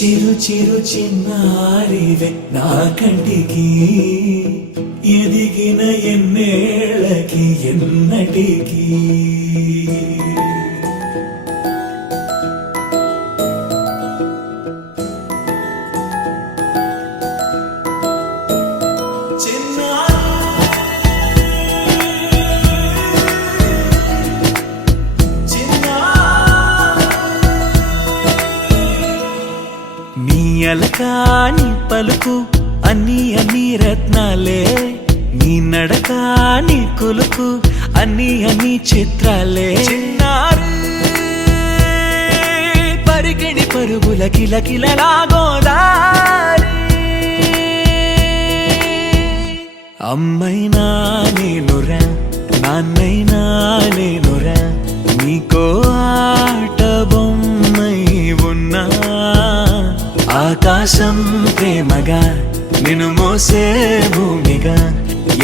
చిరు చిరు చిన్నారివే నా కంటికి ఎదిగిన ఎన్నేళ్ళకి ఎన్నటికి అలకాని పలుకు అన్ని అన్ని రత్నాలే నీ నడకాని కులుకు అన్ని అన్ని చిత్రాలే చిన్నారు పరికిణి పరుగుల కిలకిలలాగోదారి అమ్మైనా నేనురా నాన్నైనా నేనురా నీకో ఆట బొమ్మై ఉన్నా ఆకాశం ప్రేమగా నిన్ను మోసే భూమిగా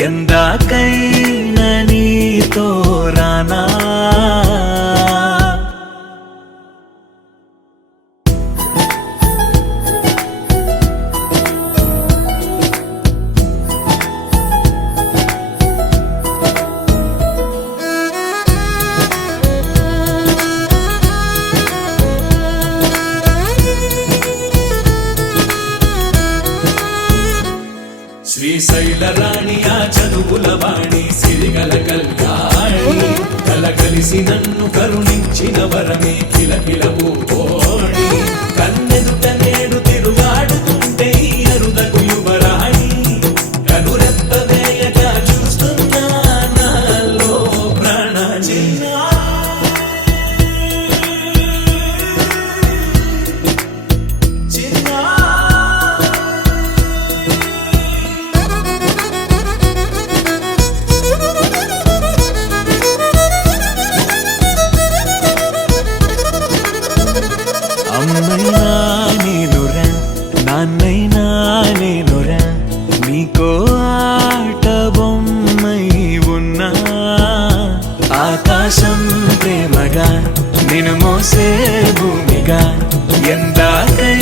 ఎందాకైనా నీతో రానా శ్రీశైల రాణి ఆ చదువుల వాణి సిరిగల కల్యాణి కలగలిసి నన్ను కరుణించిన వరమే కిలకిలవు ఓడి కన్నెదుట నేడు తిరుగాడుతుంటే ఈ అరుదకు యువరాణి కనురెత్త వేయగా చూస్తున్నా నాలో ప్రాణ అమ్మైనా నేనురా నాన్నైనా నేనురా నీకో ఆట బొమ్మై ఉన్నా ఆకాశం ప్రేమగా నిన్ను మోసే భూమిగా ఎందాకై